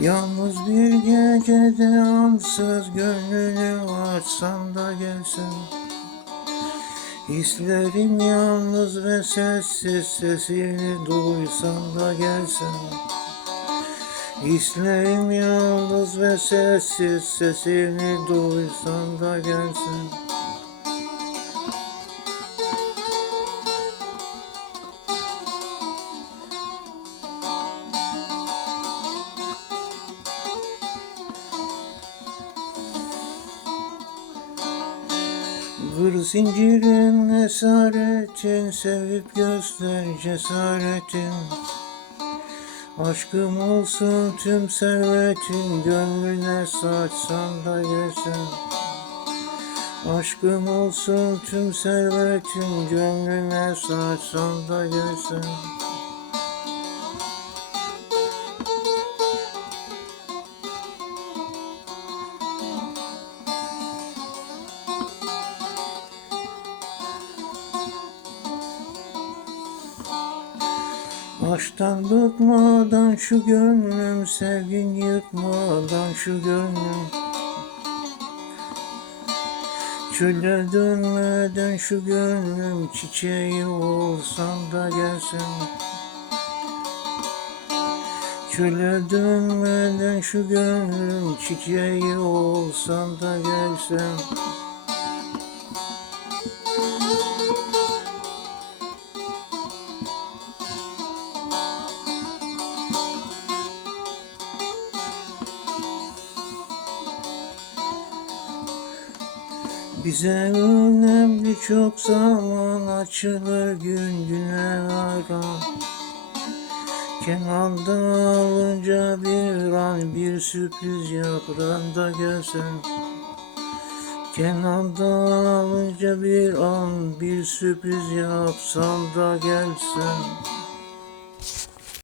Yalnız bir gecede ansız gönlünü açsan da gelsin Hislerim yalnız ve sessiz sesini duysan da gelsin Hislerim yalnız ve sessiz sesini duysan da gelsin Vur zincirin esaretin Sevip göster cesaretin. Aşkım olsun tüm servetin Gönlüne saçsan da gelsin Aşkım olsun tüm servetin Gönlüne saçsan da gelsin Aşktan bıkmadan şu gönlüm Sevgin yıkmadan şu gönlüm. Çöle dönmeden şu gönlüm Çiçeği olsan da gelsin. Çöle dönmeden şu gönlüm Çiçeği olsan da gelsin Bize önemli çok zaman açılır gün güne ara. Kenarda alınca bir an bir sürpriz yaprağında gelsen. Kenarda alınca bir an bir sürpriz yapsan da gelsen